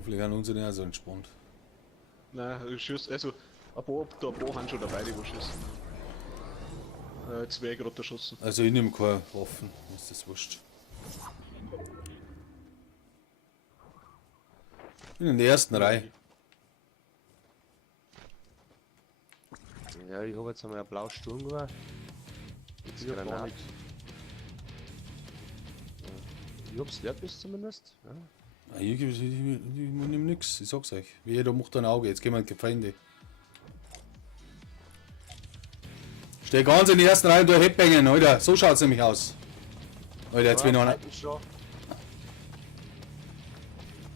Hoffentlich haben unsere nicht so entspannt. Nein, Schuss, also ein paar haben schon dabei, die wo schießen. Zwei gerade erschossen. Also ich nehme keine Waffen, ist das wurscht. Ich bin in der ersten Reihe. Ja, ich habe jetzt einmal ein blaues Sturmgewehr. Jetzt Ich hab gar Granat. nichts. Ich hab's leer bis zumindest. Ja. Ich nehme nix, ich sag's euch. Jeder macht ein Auge, jetzt gehen wir in die Feinde. Steh ganz in die ersten Reihe und da Headbangen, Alter. So schaut's nämlich aus. Alter, jetzt bin ich noch. Schon.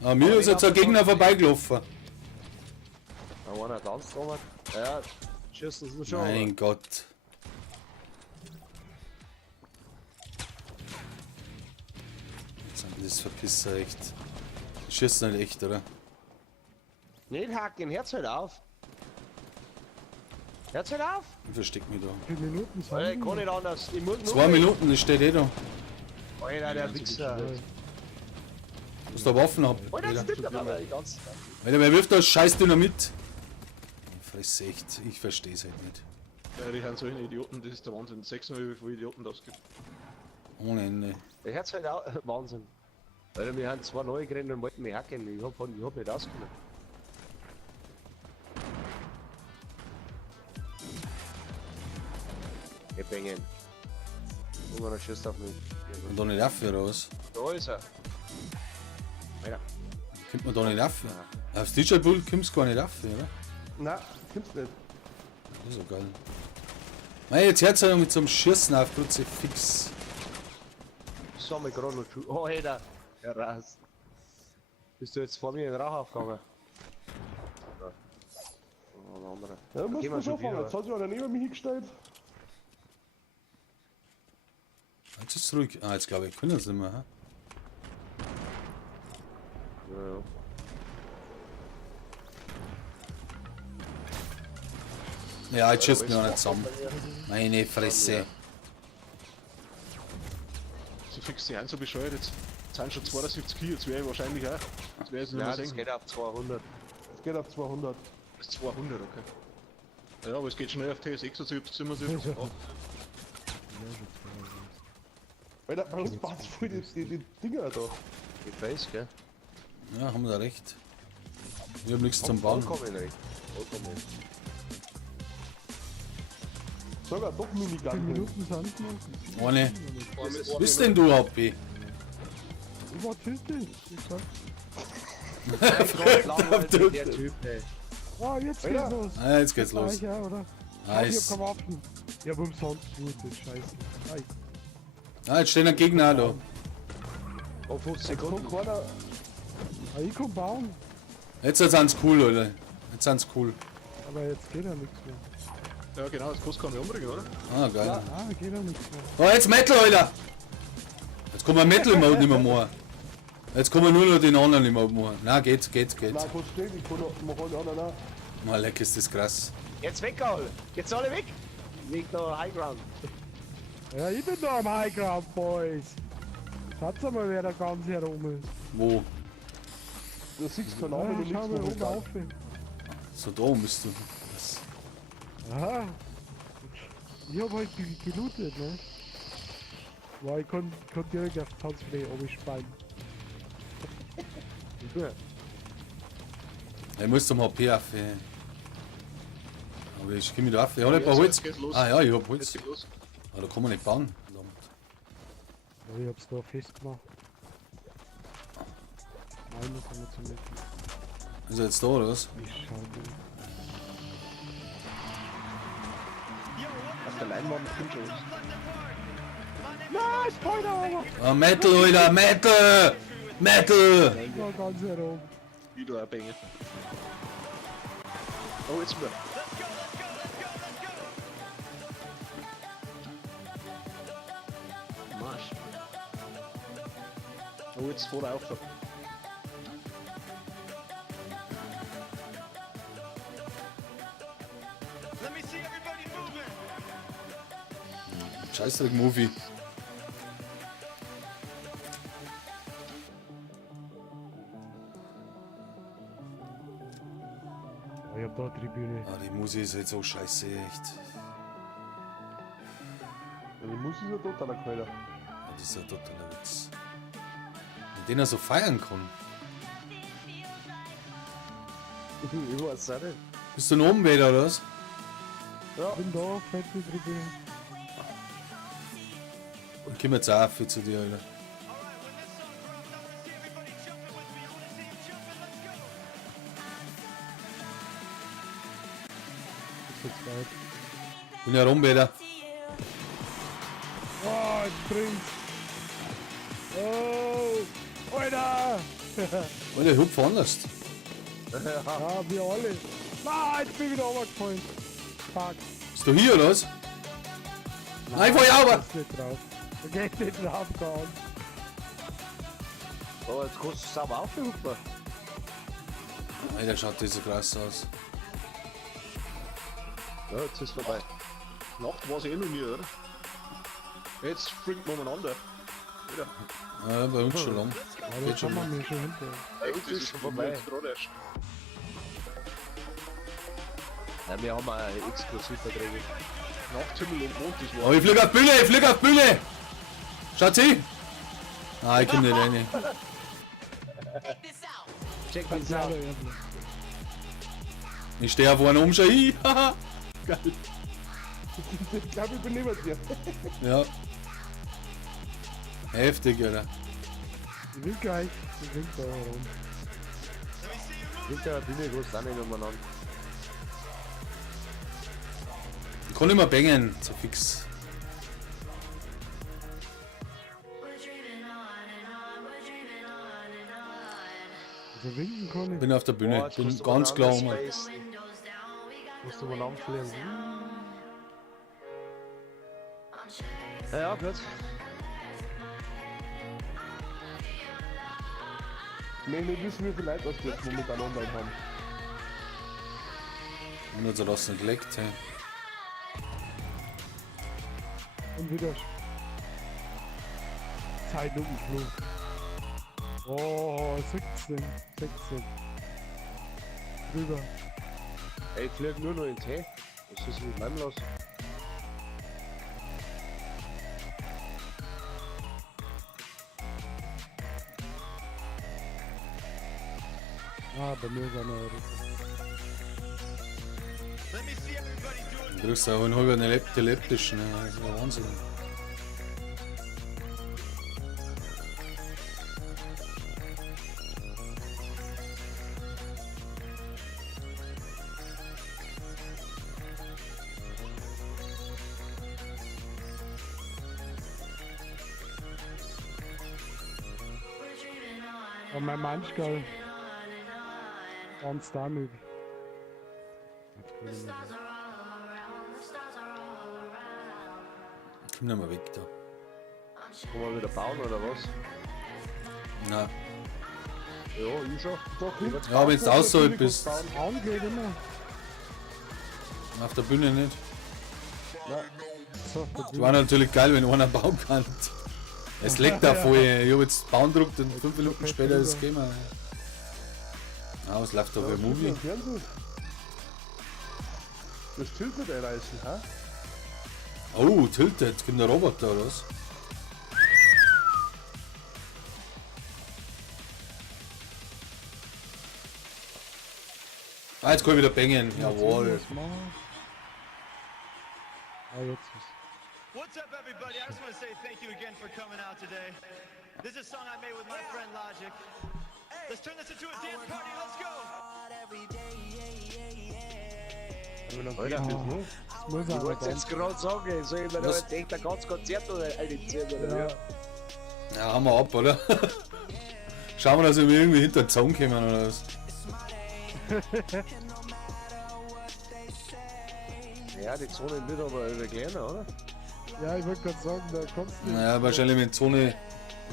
Ah, mir ist jetzt ein Gegner vorbeigelaufen. Da einer tanzt dran. Ja, schießen sie schon. Mein Gott. Was sind das für Pisser, echt? Die schießen nicht echt, oder? Nicht hacken, Herz halt auf. Herz halt auf. Ich versteck mich da. Wie viele Minuten sind Alter, ich kann nicht anders. Ich muss nur 2 Minuten, das steht eh da. Alter, der Wichser. Dass da Waffen habt. Alter, das Alter, stimmt aber die ganze Zeit. wer wirft da scheiß Dynamit? Fresse echt, ich versteh's halt nicht. Ja, die haben solche Idioten, das ist der Wahnsinn. 6-mal wie viele Idioten das gibt. Ohne Ende. Der Herz halt auf. Wahnsinn. Alter, wir haben zwei neue gerannt und wollten mich hacken. Ich hab nicht ausgekommen. Gebängen. Irgendwann schießt auf mich. Und da nicht Affe oder was? Da ist er. Alter. Kommt man da nicht Affe? Aufs DJ Bull kommst du gar nicht Affe, oder? Nein, gibt's nicht. Das ist so geil. Mei, jetzt hört's ja mit so einem Schießen auf Kruzifix. So, mir gerade noch zu. Oh, Alter. Der Ras. Bist du jetzt vor mir in den Rauch aufgegangen? Ja. Oh, ein anderer. Ja, muss Gehen wir man schon schon fahren. wieder. Jetzt hat sich einer neben mich hingestellt. Jetzt ist es ruhig. Ah, jetzt glaube ich, können es nicht mehr. Ha? Ja, ja. Ja, jetzt schießt mir auch nicht zusammen. Meine Fresse. So fix die ein so bescheuert jetzt. Jetzt sind schon 72 Kilo, jetzt wäre ich wahrscheinlich auch. Jetzt wäre ich nur Ja, noch das sehen. geht auf 200. Es geht auf 200. Das ist 200, okay. Ja, aber es geht schnell auf TS6, also ich hab's immer so gebraucht. Alter, bei uns passt voll die Dinger da. Die Face, gell? Ja, haben da recht. Ich hab nichts zum Bauen. Vollkommen recht. Vollkommen recht. Sogar doch Wie viele Minigun. Minuten sind noch? Ohne. Bist denn du, Hoppi? Ich war tödlich. Ich sag. Der Typ, ey. Ah, jetzt geht's Alter. los. Ah, jetzt geht's los. Ja, oder? Ah, ich Nice. hab keine Waffen. Ich hab umsonst Blut, das ist scheiße. Ah, Ah, jetzt stehen ein Gegner auch da. Auf 50 So Sekunden. keiner. ich kann bauen, Jetzt sind's cool, Alter. Jetzt sind's cool. aber jetzt geht ja nichts mehr. Ja genau, das kostet keine umbringen, oder? Ah, geil. Ah, geht ja nichts mehr. Oh, jetzt Metal, Alter! Jetzt kann man Metal-Mode nicht mehr machen. Jetzt kann man nur noch den anderen nicht mehr machen. Na, geht. Nein, kannst stehen, ich kann noch alle anderen auch. Mal leck, ist das krass. Jetzt weg, alle. Jetzt alle weg. Weg nach High Ground. Ja, ich bin da am Highground, Boys. Schaut mal, wer da ganz herum ist. Wo? Du siehst keinen Ja, Namen und schau mal nichts oben mehr. auf. So da bist du. Das- Aha. Ich hab halt gelootet, ne? Weil ich kann direkt auf die Tanzfläche abspannen. Ich muss zum HP auf. Aber ich geh mit auf. Ich hab ein paar Jetzt Holz. geht's los. Ah ja, ich hab Jetzt Holz. geht los. Aber da kann man nicht bauen. Verdammt. Ja, ich hab's da festgemacht. Nein, das haben wir zum Messen. Ist er jetzt da oder was? Ich schau mal. Auf der Leinwand kommt schon was. Nein, Spoiler, aber! Ah, Metal, Alter, Metal! Metal! Ich war ganz herum. Wieder ein Bänge. Oh, jetzt wieder. Marsch. Oh, jetzt voll auf. Scheißdreck-Movie. Ich hab da Tribüne. Ah, die Musik ist halt so scheiße, echt. Ja, die Musik ist ja totaler Knaller. Ja, das ist ja totaler Witz. Und den er so feiern kann. Ich weiß auch nicht. Bist du noch oben wieder, oder was? Ich bin da, fällt die Tribüne. Ich komm jetzt auch viel zu dir, Alter. Ist jetzt weit. Bin ja rum wieder. Oh, jetzt bringt's. Oh, Alter! Alter, ich hupf anders. Ja, wir alle. Nein, jetzt bin ich wieder runtergefallen. Fuck. Bist du hier, oder was? Nein, ich fahr ja aber! Das ist nicht drauf. Da geht nicht drauf, gehauen. Oh, jetzt kannst du sauber aufhüpfen. Alter, schaut das so krass aus. Ja, jetzt ist vorbei. Nacht war es eh noch nie, oder? Jetzt springt man umeinander. Wieder. Ja, bei uns schon lang. Ja, Geht das schon haben wir mal. mir schon hinter. Jetzt ist schon vorbei. Jetzt gerade erst. Ja, wir haben auch Exklusivverträge. Nachthimmel und Mond, das Oh, war. ich flieg auf die Bühne, ich flieg auf die Bühne! Schaut sie! Ah, ich komm nicht rein. Check Ganz mich out. leider ehrlich. Ich stehe auf einen oben schon hin. Haha. Ich glaube, ich bin neben dir. Ja. Heftig, Alter. Ich will gleich. Ich will da rum. Hinter der Bühne kannst du auch nicht umeinander. Ich kann nicht mehr bängen, so fix. Also winken kann ich. Bin auf der Bühne, jetzt bin kannst du ganz klar umeinander um. spacen. Musst du mal anfliegen. Ja, gut. Nein, nicht wissen, wie viele Leute das jetzt momentan online haben. Und jetzt hat das nicht gelegt, hey. Und wieder. Zeitlupenflug. Oh, 16. 16. Drüber. Ey, ich flieg nur noch in Tee. Was ist mit meinem los? Ah, bei mir ist einer. Du kriegst auch einen halben epileptischen, ne? Das ist ja Wahnsinn. Aber mein Manschgal. Ganz damit. Jetzt kann ich nicht mehr. Komm nicht mehr weg da. Kann man wieder bauen oder was? Nein. Ja, ich schon. Doch, hinten. Ja, wenn du außerhalb bist, Bauen geht immer. auf der Bühne nicht. So, Das war natürlich geil, wenn einer bauen kann. Es leckt da voll. Ich hab jetzt Bauen gedruckt und 5 Minuten später ist es gekommen. Ah, was läuft da für ein Movie? Das Tilt nicht einreißen, ha? Oh, Tilted, kommt der Roboter oder was? Ah, jetzt kann ich wieder bängen, jawohl. Ah, jetzt ist. What's up, everybody? I just want to say thank you again for coming out today. This is a song I made with my friend Logic. Let's turn this into a dance party. Let's go. Alter, Das muss ich aber wollte jetzt gerade sagen, soll ich mir da Was? jetzt echt ein ganzes Konzert einziehen oder Ja. wie? Ja, haben wir ab, oder? Schauen wir, dass wir irgendwie hinter den Zaun kommen oder was? Ja, die Zone wird aber über kleiner, oder? Ja, ich wollte gerade sagen, da kommst du nicht. Naja, wahrscheinlich mit Zone.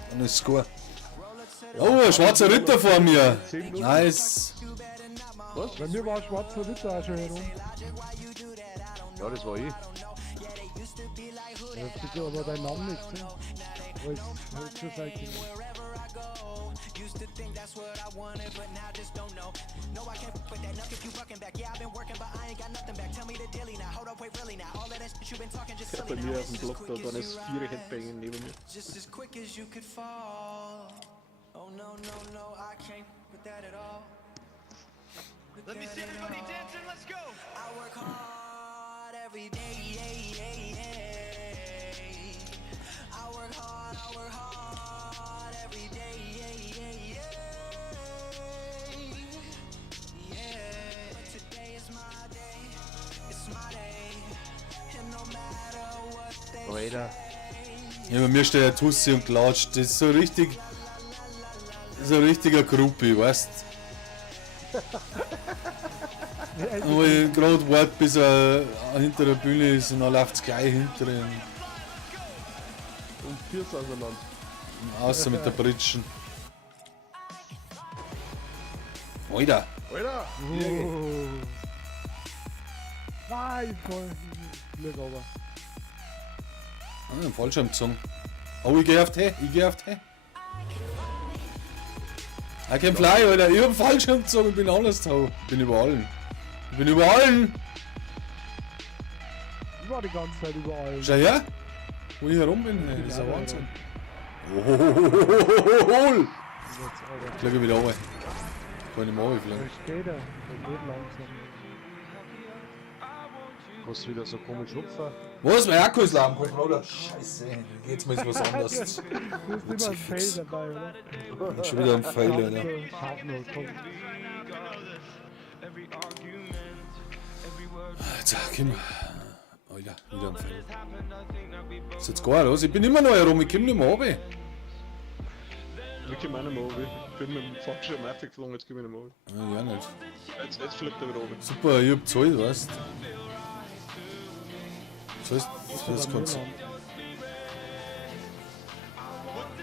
Dann ist Score. Oh, ein schwarzer Ritter vor mir. Nice. Bei mir war ein schwarzer Ritter auch schon herum. Ja, das war ich. Ja, bitte aber dein Name nicht, ne? Aber ich hab schon seit to think that's what I wanted, but now just don't know. No, I can't with that. Enough if you bucking back. Yeah, I've been working, but I ain't got nothing back. Tell me the dilly now. Hold up, wait, really now. All of that shit you been talking just Bei silly mir now. auf dem It's as Block, da quick dann as ist you 4 rise, Headbanging neben mir. just as quick as you could fall. Oh no, no, no, I can't with that at all. Let me see everybody dancing. Let's go. I work hard every day. I work hard every day. Yeah, but today is my day. It's my day. And no matter what they Alter. Ja, bei mir steht der Tussi und klatscht. Das ist so richtig. So ein richtiger Gruppi, weißt du? Wo ich gerade warte, bis er hinter der Bühne ist und dann läuft es gleich hinter ihm. Und Pierce auseinander. Außer mit der Britschen. Alter! Alter! Oh. Nein, voll. Glück aber. Ah, Fallschirm gezogen. Oh, ich geh auf die, I can fly, Alter. Ich hab Fallschirm gezogen, ich bin alles da. Ich bin über allen. Ich war die ganze Zeit überall. Schau her! Wo ich herum bin, ey, das ist ein Wahnsinn. Oh, ich fliege wieder runter. Kann nicht mehr runterfliegen. Da steht er. Der geht langsam. Kannst du wieder so komisch hupfen? Was? Mein Akku ist lahm, Bruder. Scheiße, jetzt mal ist was anderes. Du hast immer ein Fail dabei, oder? Schon wieder ein Fail, Alter. Hardnote, komm. Jetzt, komm. Alter, wieder ein Fail. Ist jetzt gar los? Ich bin immer noch herum, ich komm nicht mehr runter. Ich komme auch nicht mehr runter. Ich bin mit dem Fallschirm aufgeflogen, jetzt komme ich nicht mehr runter. Ja, nicht. Jetzt fliegt er wieder runter. Super, ich hab gezahlt, weißt du. Das kannst With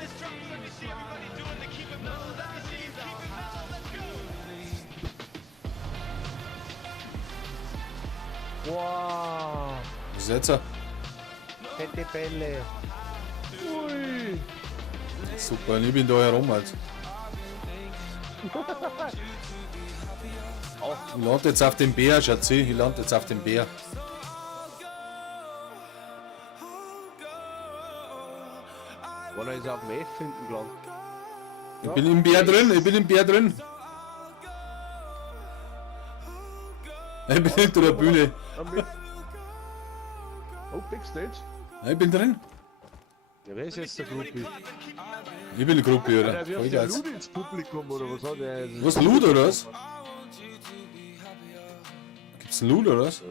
this drum, let me see everybody doing the keep it mellow. Let me see you keep it mellow. Let's go. Wow! Was ist jetzt? Fette Bälle! Ui! Super, und ich bin da herum halt. Ich lande jetzt auf den Bär, Schatzi. Ich lande jetzt auf den Bär. Wann ist auf dem F hinten gelangt? Ich bin im Bär drin, Ich bin hinter der Bühne. Oh, Backstage. Ich bin drin. Ja, wer ist jetzt der Gruppi? Ich bin eine Gruppe, oder? Der wirft Voll ja geil. Lude ins Publikum, oder was hat der? Was, Loot oder was? Gibt's einen Loot oder was?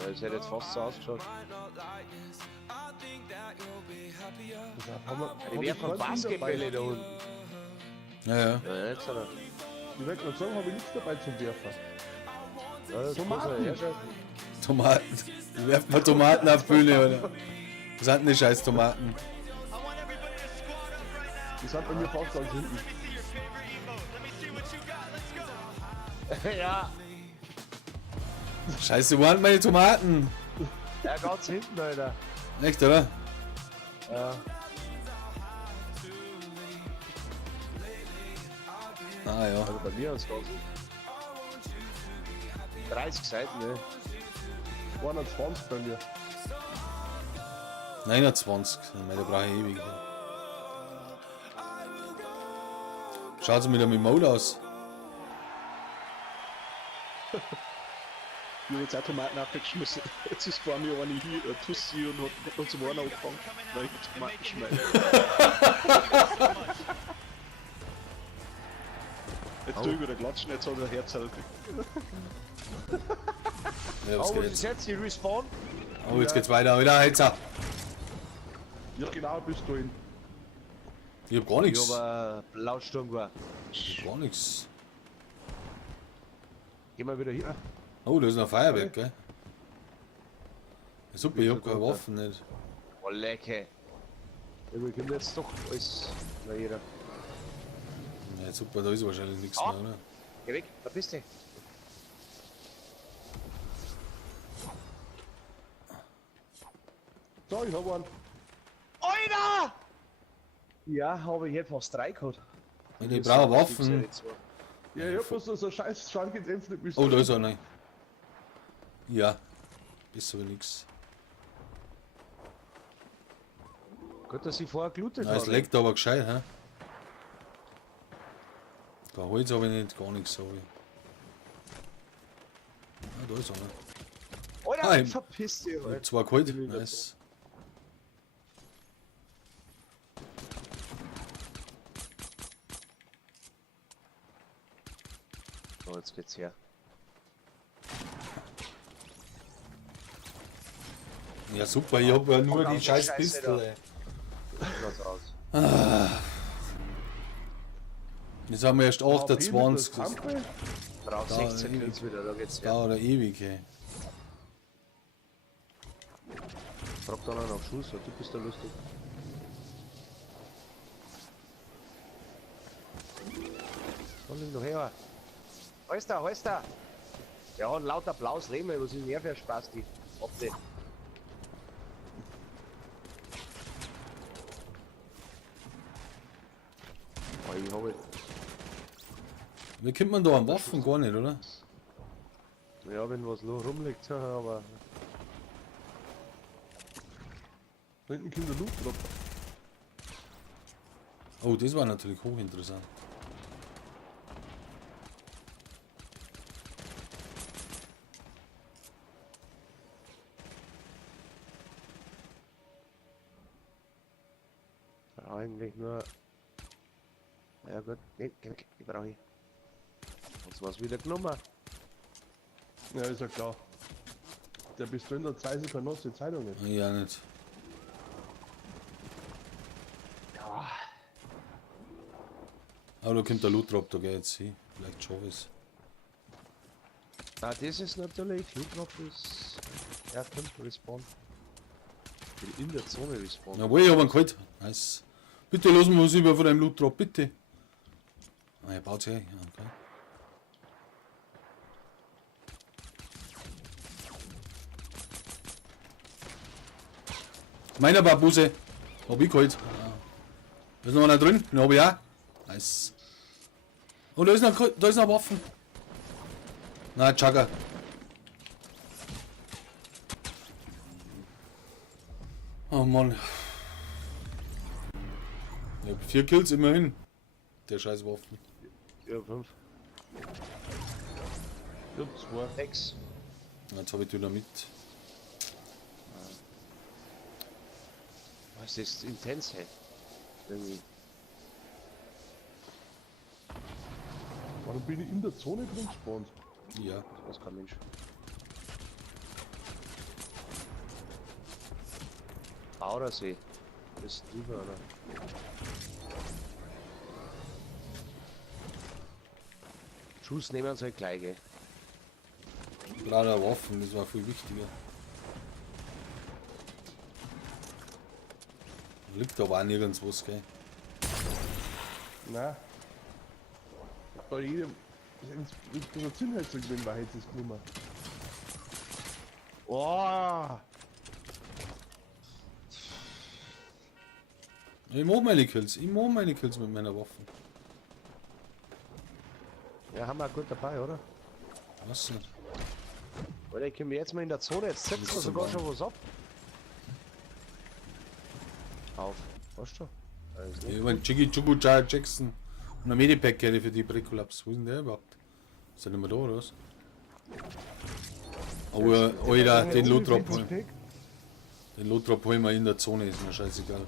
Das hätte jetzt fast so ausgeschaut. Die werfen Basketbälle da unten. Ja, ja. Ja, jetzt hat er. Ich wollte gerade sagen, habe ich nichts dabei zum Werfen. Ja, das muss er herschalten. Tomaten. Ich werf mal Tomaten auf die Bühne, oder? Was sind denn die scheiß Tomaten? I want everybody to squat up right now. Die sind bei mir fast ganz hinten. Let me see your favorite emote. Let me see what you got. Let's go. Ja, Scheiße, wo sind meine Tomaten? ja, ganz hinten, Alter. Echt, oder? Ja. Ah ja. Also bei mir hat's ganz. 30 Seiten, ne? 21 bei mir. 29. Da brauche ich ewig. Schaut mit dem Maul aus. Ich hab jetzt auch Tomaten abgeschmissen. Jetzt ist vor mir eine hier, ein Tussi und hat uns zum Warner angefangen, weil ich Tomaten schmeiße. Jetzt tue ich wieder klatschen, jetzt hat er Herz halt. Ja, was Oh, geht das ist jetzt? jetzt die Respawn. Oh, jetzt geht's weiter. Wieder jetzt. Ja, genau bist du in. Ich hab gar Ich nichts. hab Lautsturm war. Gar nichts. Geh mal wieder hier. Oh, da ist noch ein Feuerwerk, gell? Ja, super, ich hab keine Waffen nicht. Oh, lecker. Ja, wir können jetzt doch alles. Na, jeder. Ja, super, da ist wahrscheinlich nichts mehr, oder? Geh weg, da bist du. So, ich hab einen. Alter! Ja, habe ich jetzt fast 3 gehabt. Ich brauche Waffen. Ja, ich hab bloß so scheiß Schrank nicht müssen. Oh, da ist einer. Ja. Besser wie nix. Gut, dass ich vorher gelootet Na, es habe. leckt aber gescheit, hä? Da Holz habe ich nicht, gar nichts habe ich. Ah, da ist einer. Alter, Nein. verpiss dich, Ich hab Alter. zwei geholt. Nice. So, jetzt geht's her. Ja super, ich habe ja nur die auf, scheiß Scheiße Pistole. Lass raus. Jetzt haben wir erst 28. Das Brauch Da, 16 Kills wieder, da geht's her. dauert ewig, ey. Frag dann noch Schuss, du bist da lustig. Komm ihn doch her. Holster, Holster! Ja, und lauter blaues Leben, was ist denn der für ein Spaß, die Opte? Oh, ich habe. Wie kommt man da an Waffen? Gar nicht, oder? Ja, wenn was rumliegt, aber. Da hinten kommt der Loot drauf. Oh, das war natürlich hochinteressant. Eigentlich nur. Ja gut, nee, die brauche ich. Jetzt war's wieder genommen. Ja, ist ja klar. Der Beströnder zeigt keine nasse Zeitung nicht. Ja, nicht. Ja. Aber da kommt der Loot drauf, da geht jetzt hin. Vielleicht schaffe ich es. Ah, das ist natürlich. Loot ist. Ja, kommt, Respawn. Ich bin in der Zone Respawn. Jawohl, ich habe einen geholt. Nice. Bitte lassen wir uns über von deinem Loot drauf, bitte. Ah, er baut sich her. Ja, okay. Meiner Babuse. Hab ich geholt. Ja. Da ist noch einer drin. Den hab ich auch. Nice. Und da ist noch Waffen. Na, Chugger. Oh Mann. Ich hab 4 Kills immerhin. Der scheiß Waffen. Ja, 5. Ich hab 2. 6. Jetzt habe ich Dynamit. Was ist intens, hey? Irgendwie. Warum bin ich in der Zone drin gespawnt? Ja. Das weiß kein Mensch. Baudersee. Das ist drüber, oder? Schuss nehmen soll gleich, gell? Gerade Waffen, das war viel wichtiger. Liegt aber auch nirgends was, gell? Nein. Bei jedem. Wenn du so Zinnhölzer gewinnen war, hätte es genommen. Oh! Ich mach meine Kills. Ich mach meine Kills mit meiner Waffe. Ja, haben wir gut dabei, oder? Was nicht? Oder ich komme jetzt mal in der Zone, jetzt setzen wir Nicht so sogar lang. schon was ab. Auf. Weißt du? Alles Ich nicht. mein Jiggy Jugu Jar Jackson und ein Medipack hätte ich für die Präkollaps. Wo ist denn der überhaupt? Ist der nicht mehr da oder was? Aber Alter, den Loot Drop holen. Den Loot Drop holen wir in der Zone, ist mir scheißegal.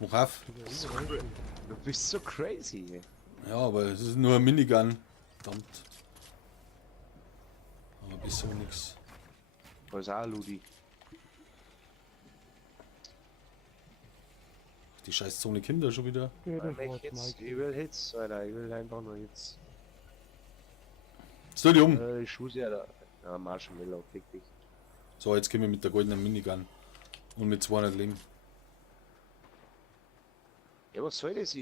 Mach auf. Du bist so crazy. Ey. Ja, aber es ist nur ein Minigun. Verdammt. Aber bis so nix. Da ist auch ein Ludi. Die scheiß Zone Kinder schon wieder. Ja, das Ich war's, Hits, Mike. ich will Hits, Alter. Ich will einfach nur Hits. Stell dich um. Ich schuss ja da. Ja, Marshmallow, fick dich. So, jetzt gehen wir mit der goldenen Minigun. Und mit 200 Leben. Ja, was soll das?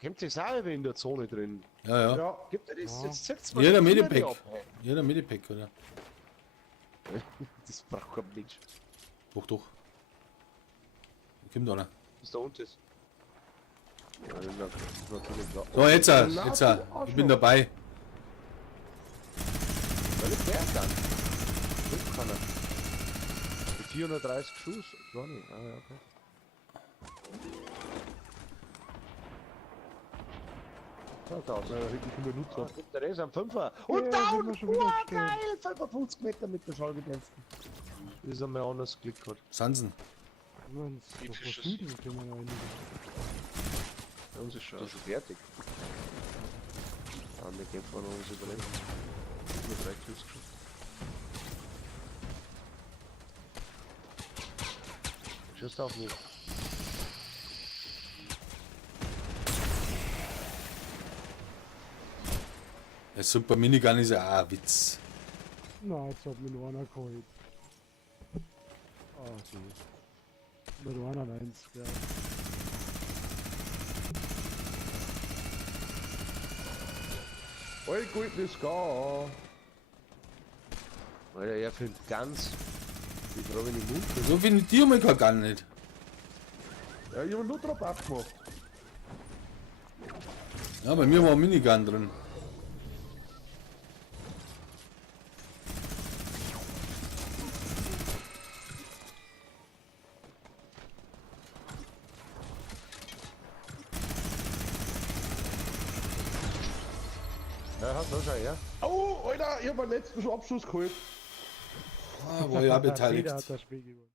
Kommt das auch in der Zone drin? Ja, ja. Ja, Gibt er das? Ja. Jetzt setzt Jeder die Finger Medipack. ab, ey. Jeder Medipack, oder? Das braucht kein Mensch. Doch, doch. Da kommt einer. Was da unten ist. Ja, natürlich klar. So, jetzt, ich bin dabei. Weil ich der dann. Das kann er. Mit 430 Schuss. Gar nicht. Ah, ja, okay. So, da Ja, da hinten schon benutzt. gibt der Rest am 5er. Und Ja, down! sind wir schon wieder Wow, stehen. geil! 55 Meter mit der Schallgedämpften. Das ist einmal anders Glück gehabt. Sansen. Mann, so Episches. verschieden können wir ja nicht. Bei uns ist schon. Das ist schon fertig. Ja, wir gehen von uns überleben. Nur 3 Kills geschossen. Schießt auf mich. Der Super Minigun ist ja auch ein Witz. Na, jetzt hat mir nur einer geholt. Ah, süß. Mit nur einer 1, ja. Oi, gut, das gar. Alter, er findet ganz. Die Frage nicht Mund. So finde ich die Omega gar nicht. Ja, ich hab nur drauf abgemacht. Ja, bei mir war ein Minigun drin. Ja, hat das schon, ja. Oh, Alter, ich hab meinen letzten Abschuss geholt. Ah, war ja Jeder beteiligt. hat das Spiel gewonnen.